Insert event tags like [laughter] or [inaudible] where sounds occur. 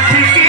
Thank [laughs] you.